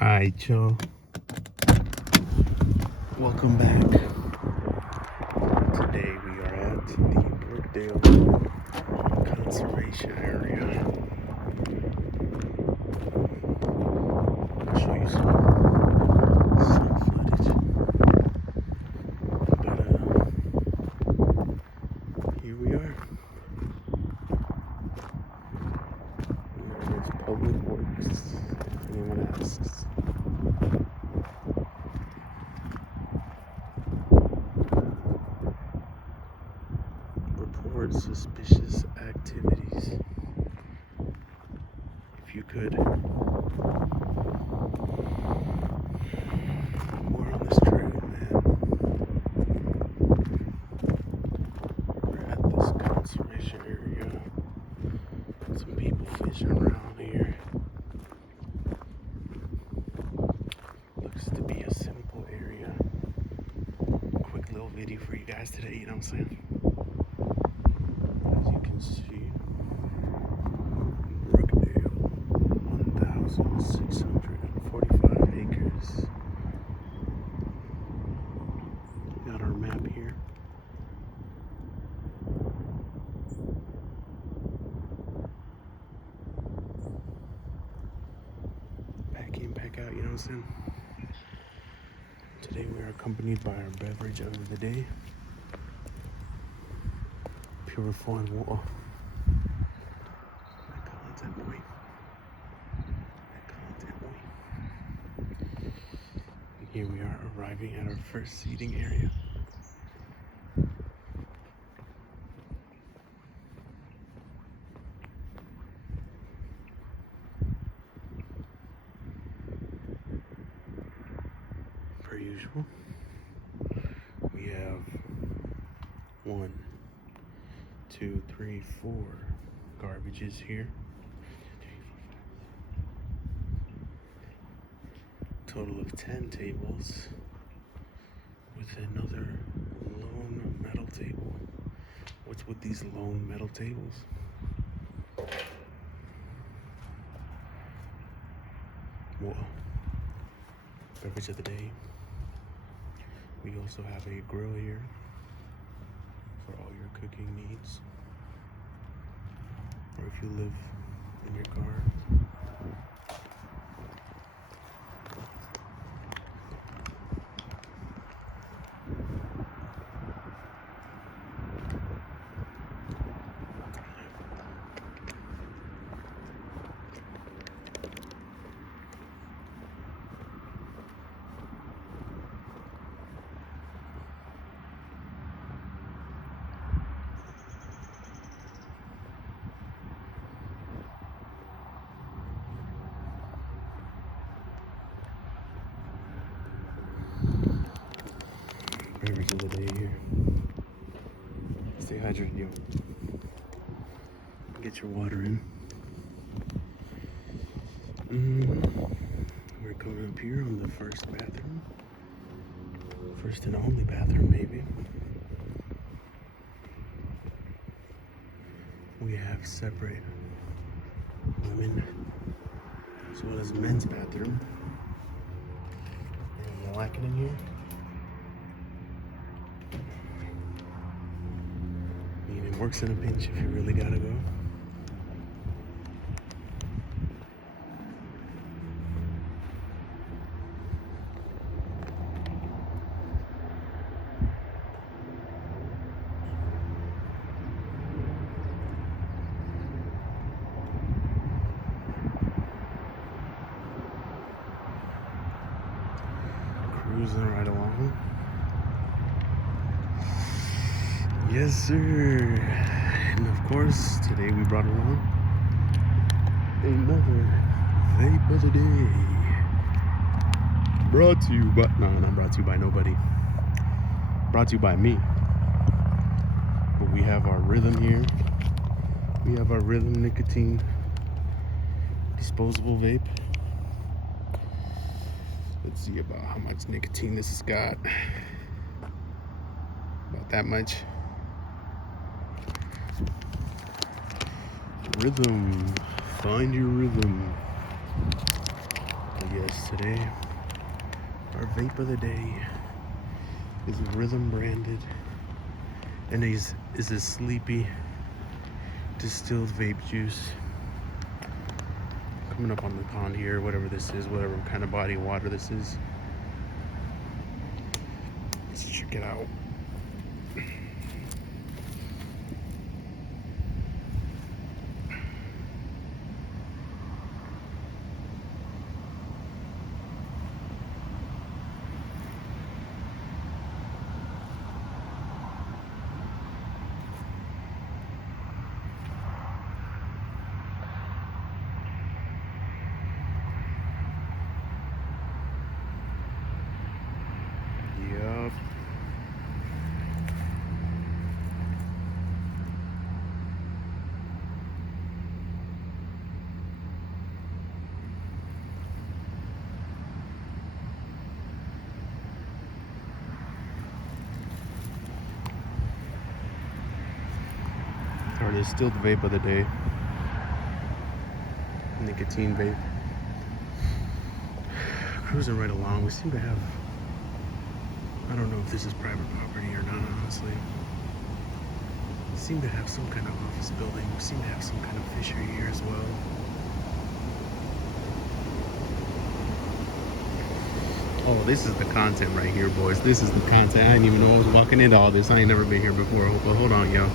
Alright, y'all. Welcome back. Today we are at the Brookdale Conservation Area. I'll show you some footage. But here we are. It's Public Works, if anyone asks. Report suspicious activities. If you could. More on this trail, man. We're at this conservation area. Some people fishing around here. Looks to be a simple area. Quick little video for you guys today, you know what I'm saying? As you can see, Brookdale, 1,645 acres. Got our map here. Back in, back out, you know what I'm saying? Today we are accompanied by our beverage of the day. Purifying water. That content boy. And here we are arriving at our first seating area. Per usual, we have 1, 2, 3, 4 garbages here. Total of 10 tables with another lone metal table. What's with these lone metal tables? Water. Beverage of the day. We also have a grill here for all your cooking needs. Or if you live in your car. Beverage of the day here. Stay hydrated, yo. Get your water in. We're coming up here on the first bathroom. First and only bathroom, maybe. We have separate women as well as men's bathroom. Anything lacking in here? It works in a pinch if you really gotta go. Cruising right along. Yes, sir. And of course, today we brought along another vape of the day. Brought to you by, no, not brought to you by nobody. Brought to you by me. But we have our Rhythm here. We have our Rhythm nicotine disposable vape. Let's see about how much nicotine this has got. About that much. Rhythm. Find your rhythm. But yeah, boys. Today, our vape of the day is Rhythm branded, and is a sleepy distilled vape juice. Coming up on the pond here, whatever this is, whatever kind of body of water this is. Let's check it out. Yup. Our distilled vape of the day. Nicotine vape. Cruising right along. We seem to have, I don't know if this is private property or not, honestly. We seem to have some kind of office building. We seem to have some kind of fishery here as well. Oh, this is the content right here, boys. This is the content. I didn't even know I was walking into all this. I ain't never been here before. But hold on, y'all.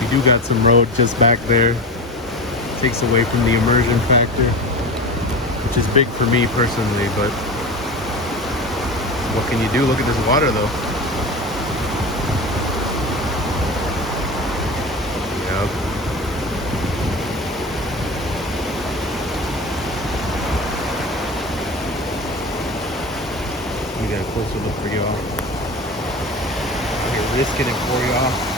We do got some road just back there. Takes away from the immersion factor, which is big for me personally, but what can you do? Look at this water though. Yep. Let me get a closer look for y'all. I'm risking it for y'all.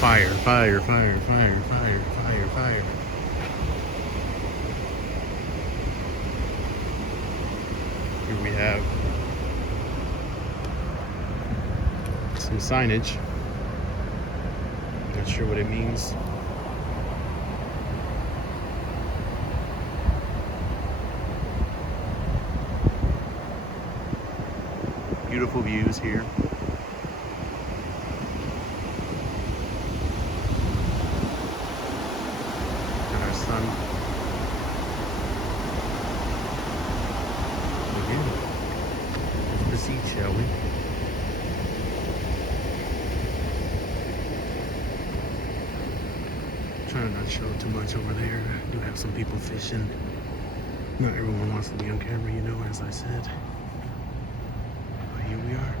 Fire, fire, fire, fire, fire, fire, fire. Here we have some signage. Not sure what it means. Beautiful views here. Let's proceed, shall we? Trying not to show too much over there. I do have some people fishing. Not everyone wants to be on camera, you know, as I said. But here we are.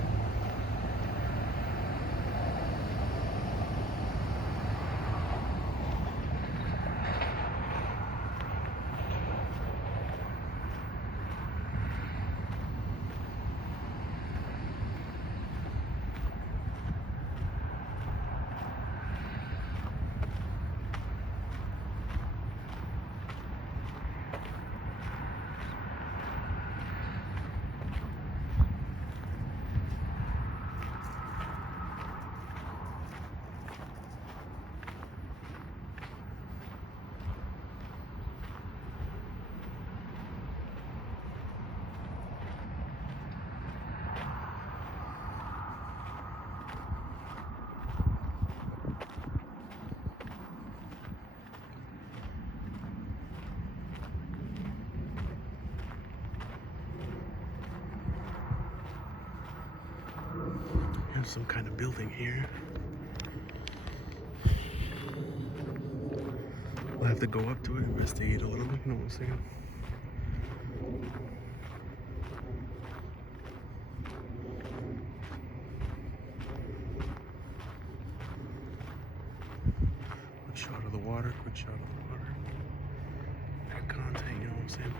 There's some kind of building here. We'll have to go up to it, investigate a little bit. Hold on 1 second. shot of the water, quick shot of the water. That content, you know what I'm saying?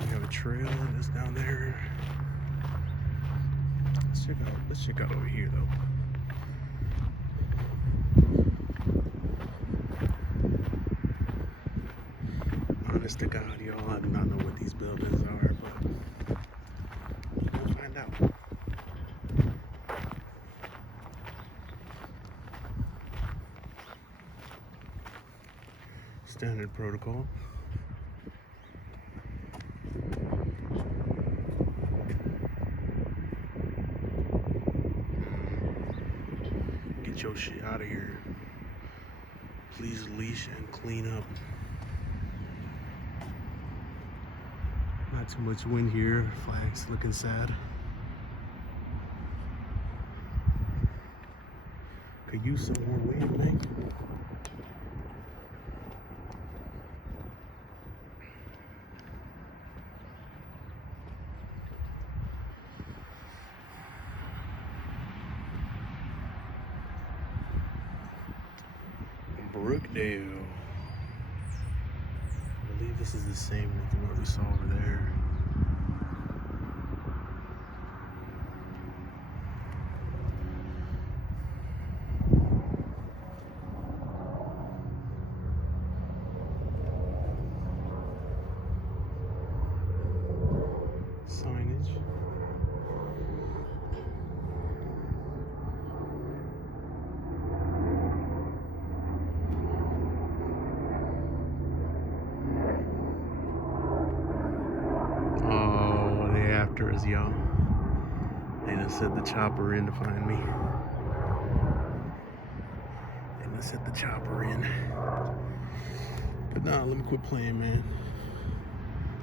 We have a trail that's down there. Let's check out over here though. Honest to God, y'all, I do not know what these buildings are, but we'll find out. Standard protocol. Get your shit out of here. Please leash and clean up. Not too much wind here. Flags looking sad. Could use some more wind, man. Brookdale. I believe this is the same with what we saw over there. Signage. Oh, they after us, y'all. They done sent the chopper in to find me. They done sent the chopper in. But nah, let me quit playing, man.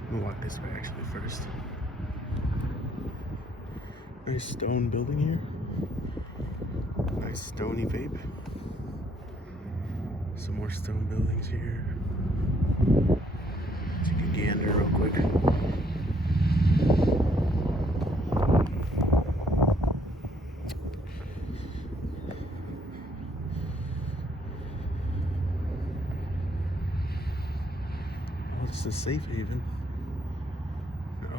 Let me walk this way actually first. Nice stone building here. Nice stony vape. Some more stone buildings here. Take a gander real quick. Oh, this is a safe haven.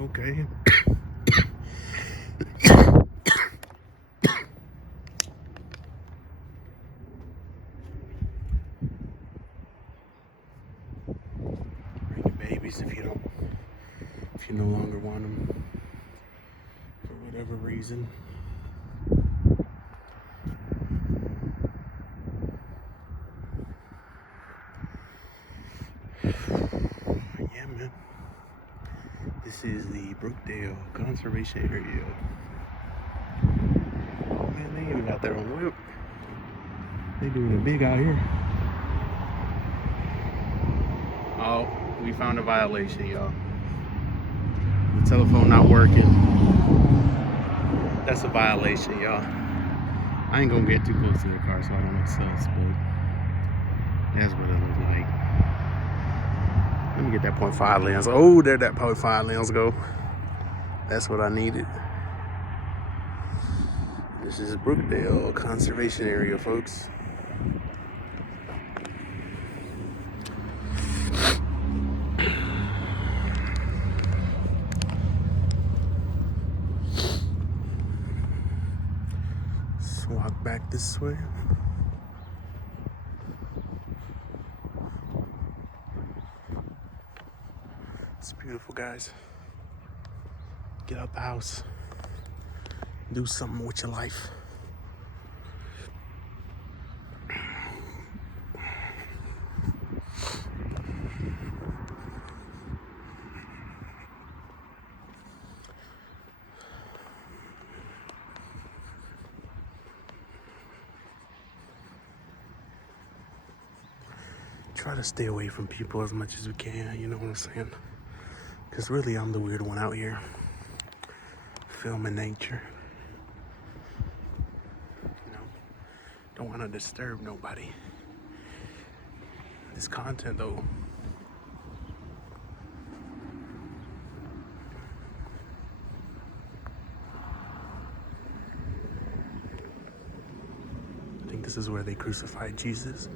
Okay. Bring your babies if you no longer want them for whatever reason. Yeah, man. This is the Brookdale Conservation Area. Oh man, they even got their own whip. They doing it big out here. Oh, we found a violation, y'all. The telephone not working. That's a violation, y'all. I ain't gonna get too close to the car so I don't make sense, but that's what it looks like. Let me get that 0.5 lens. Oh, there that 0.5 lens go. That's what I needed. This is Brookdale Conservation Area, folks. Let's walk back this way. It's beautiful, guys. Get out the house. Do something with your life. Try to stay away from people as much as we can, you know what I'm saying? Because really, I'm the weird one out here. Filming nature. You know, don't want to disturb nobody. This content, though, think this is where they crucified Jesus.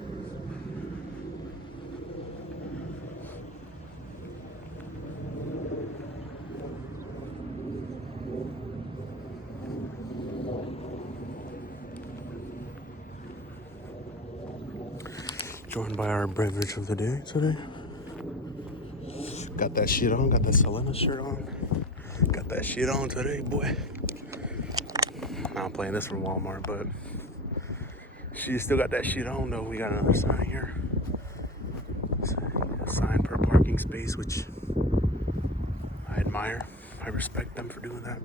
Joined by our beverage of the day today. Got that shit on, got that Selena shirt on. Got that shit on today, boy. Now I'm playing this from Walmart, but she still got that shit on though. We got another sign here. It's a sign per parking space, which I admire. I respect them for doing that.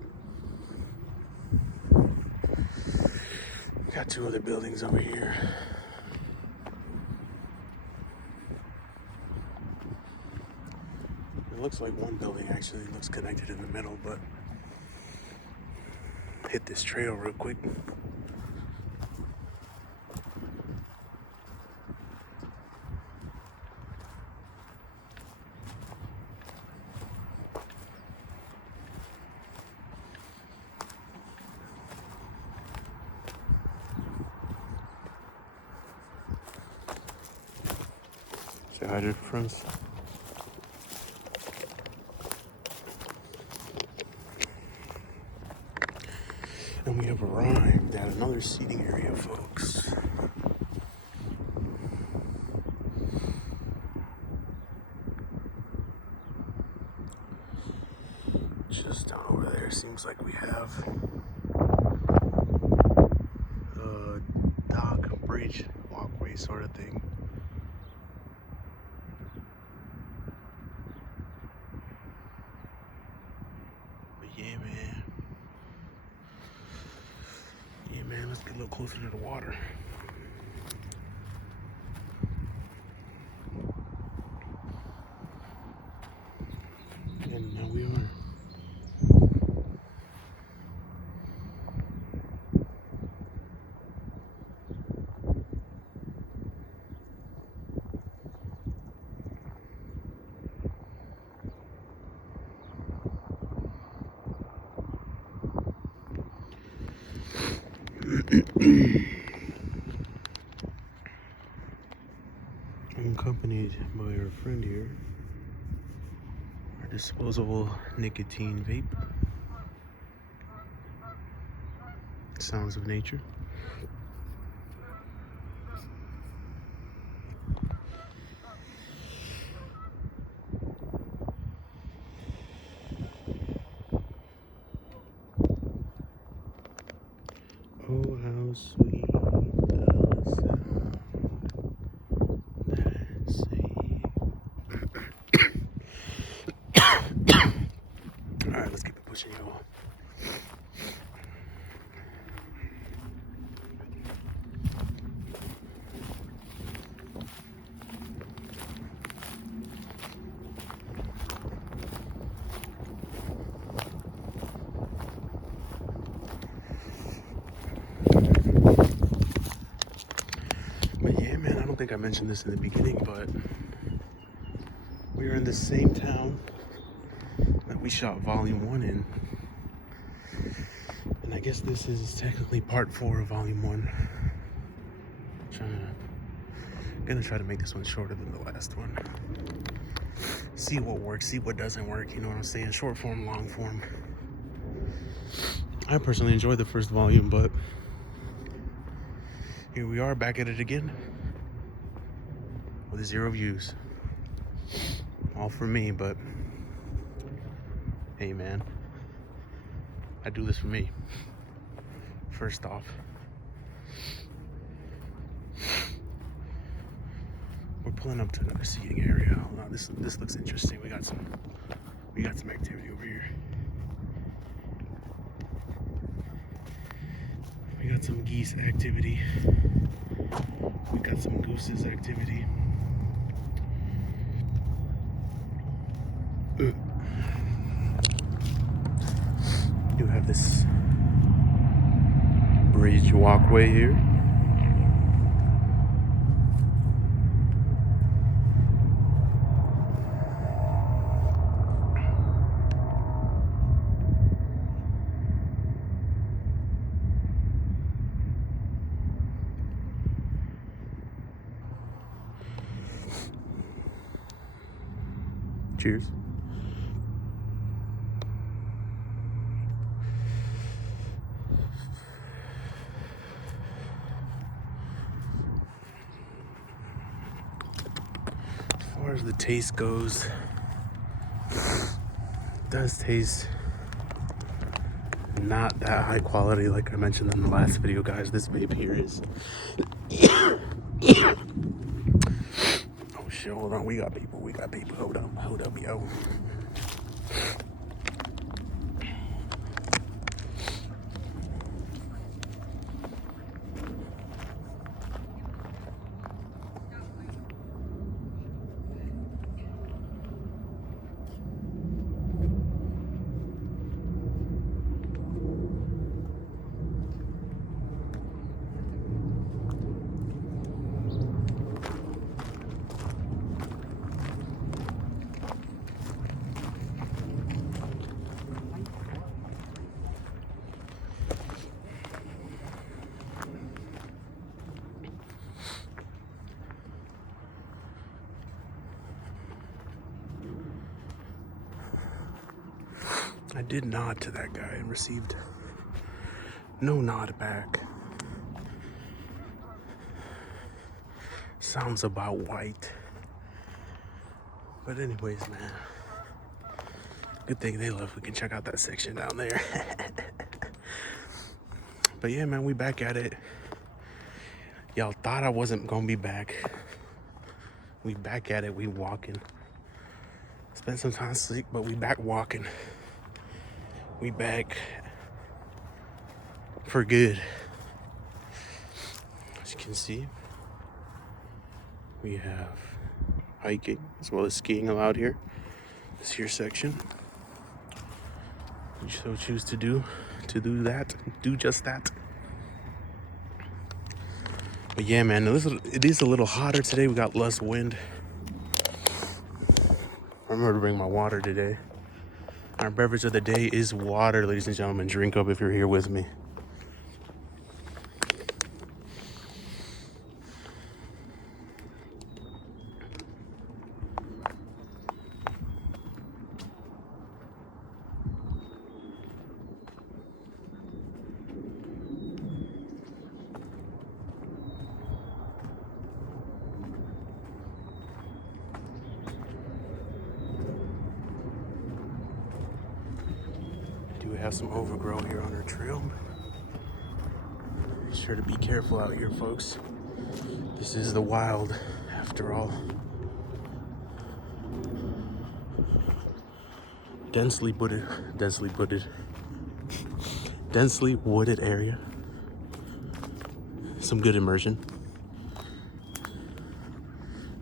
Got two other buildings over here. It looks like one building actually looks connected in the middle, but hit this trail real quick. Say hi to your friends. And we have arrived at another seating area, folks. Just down over there, seems like we have a dock, bridge, walkway sort of thing. But yeah, man. Yeah, man, let's get a little closer to the water. And now we are. I'm accompanied by our friend here, our disposable nicotine vape. Sounds of nature. Oh, how sweet the sound that saved. Alright, let's keep it pushing, y'all. But yeah, man, I don't think I mentioned this in the beginning, but we are in the same town that we shot Volume 1 in. And I guess this is technically part 4 of Volume 1. Gonna try to make this one shorter than the last one. See what works, see what doesn't work, you know what I'm saying? Short form, long form. I personally enjoyed the first volume, but here we are back at it again with 0 views. All for me, but hey, man, I do this for me. First off, we're pulling up to another seating area. Hold on, this looks interesting. We got some activity over here. We got some geese activity. We got some gooses activity. You have this bridge walkway here. Cheers. As far as the taste goes, it does taste not that high quality like I mentioned in the last video, guys. This vape here is oh shit, hold on, we got people, hold up, yo. I did nod to that guy and received no nod back. Sounds about white. But anyways, man, good thing they left. We can check out that section down there. But yeah, man, we back at it. Y'all thought I wasn't gonna be back. We back at it. We walking. Spent some time asleep, but we back walking. We back for good. As you can see, we have hiking as well as skiing allowed here. This here section. You so choose to do that, do just that. But yeah, man, it is a little hotter today. We got less wind. I remember to bring my water today. Our beverage of the day is water, ladies and gentlemen. Drink up if you're here with me. We have some overgrowth here on our trail. Be sure to be careful out here, folks. This is the wild, after all. Densely wooded area. Some good immersion.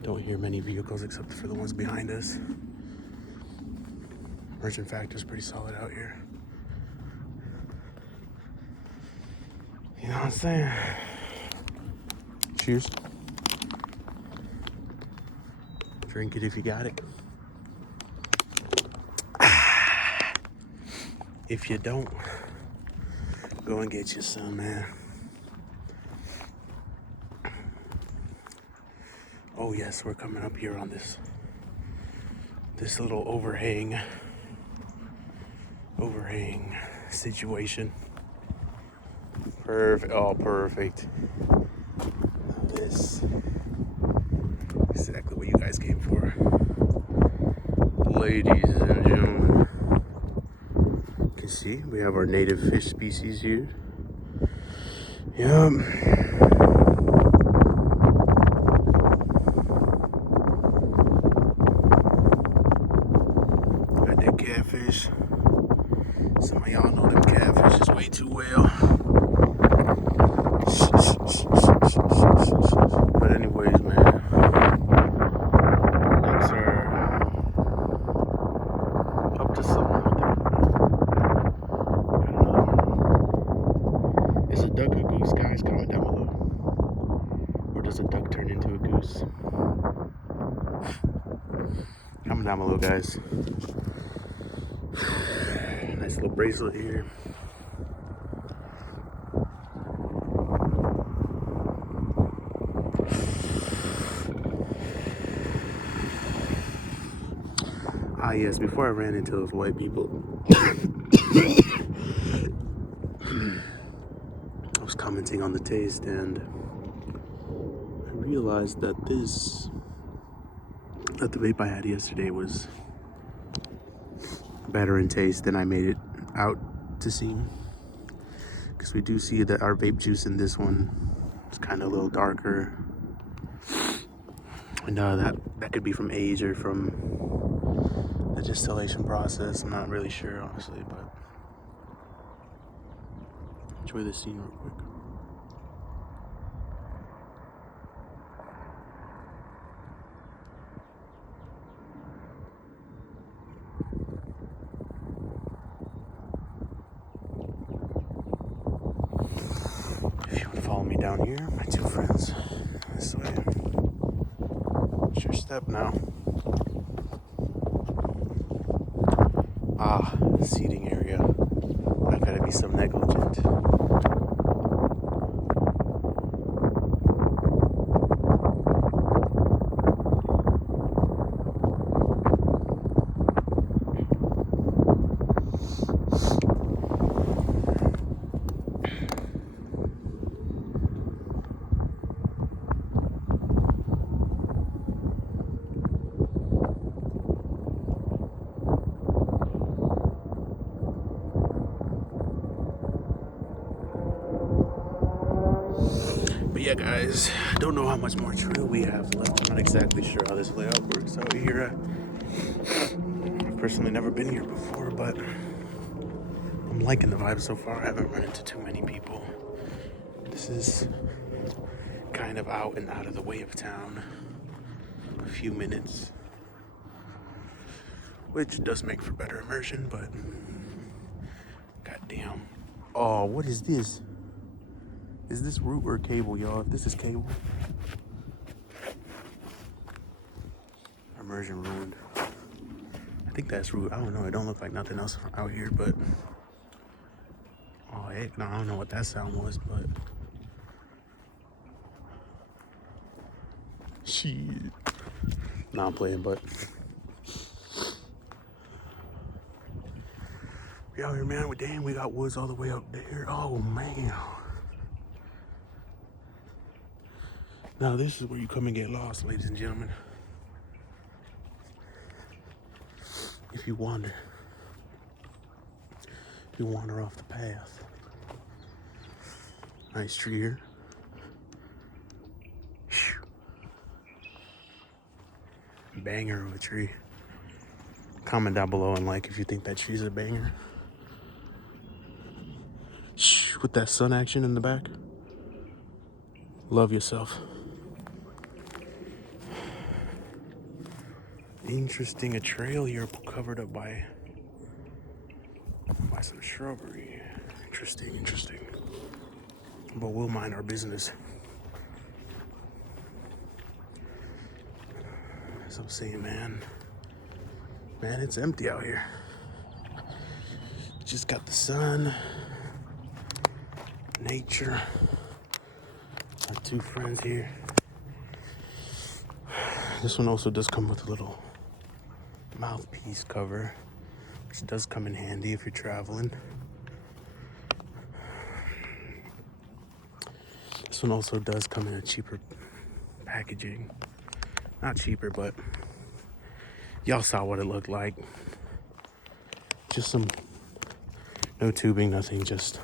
Don't hear many vehicles except for the ones behind us. Immersion factor is pretty solid out here. You know what I'm saying? Cheers. Drink it if you got it. If you don't, go and get you some, man. Oh yes, we're coming up here on this little overhang situation. Perfect. Oh, perfect. Now this exactly what you guys came for, ladies and gentlemen. You can see we have our native fish species here. Yep. Got that catfish. Some of y'all know them catfishes way too well. But anyways, man, ducks are up to something. Got another one. Is a duck a goose, guys? Comment down below. Or does a duck turn into a goose? Comment down below, guys. Nice little bracelet here. Ah, yes, before I ran into those white people, I was commenting on the taste, and I realized that the vape I had yesterday was better in taste than I made it out to seem. Because we do see that our vape juice in this one is kind of a little darker. And that could be from age or from the distillation process. I'm not really sure, honestly, but enjoy this scene real quick. If you want to follow me down here, my two friends, this way. It's your step now. Ah, seating area. I've got to be so negligent. But yeah, guys, don't know how much more trail we have left. I'm not exactly sure how this layout works out here. I've personally never been here before, but I'm liking the vibe so far. I haven't run into too many people. This is kind of out and out of the way of town. A few minutes, which does make for better immersion, but goddamn. Oh, what is this? Is this root or cable, y'all? If this is cable, immersion ruined. I think that's root. I don't know. It don't look like nothing else out here, but oh heck, no, I don't know what that sound was, but shit. Nah, I'm playing, but we out here, man. Damn, we got woods all the way up there. Oh man. Now this is where you come and get lost, ladies and gentlemen. If you wander off the path. Nice tree here. Banger of a tree. Comment down below and like if you think that tree's a banger. With that sun action in the back. Love yourself. Interesting, a trail here covered up by some shrubbery. Interesting. But we'll mind our business. As I'm saying, man, it's empty out here. Just got the sun, nature. My two friends here. This one also does come with a little mouthpiece cover, which does come in handy if you're traveling. This one also does come in a cheaper packaging. Not cheaper, but y'all saw what it looked like. Just some, no tubing, nothing, just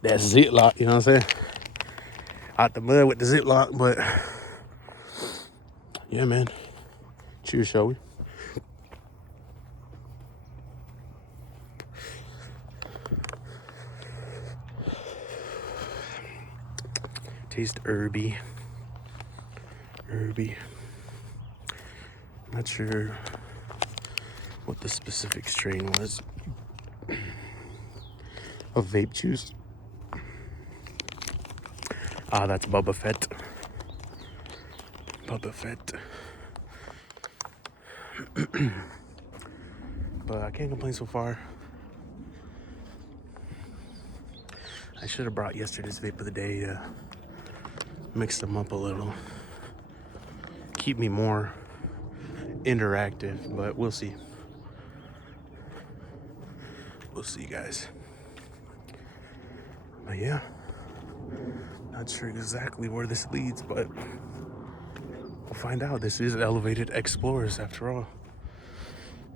that ziplock, you know what I'm saying? Out the mud with the ziplock, but yeah, man. Cheers, shall we? Taste herby. Not sure what the specific strain was of vape juice. Ah, that's Bubba Fett. But I can't complain so far. I should have brought yesterday's vape of the day to mix them up a little. Keep me more interactive, but we'll see. We'll see, guys. But yeah, not sure exactly where this leads, but we'll find out. This is Elevated Explorers after all.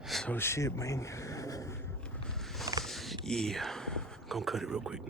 So shit, man. Yeah, gonna cut it real quick.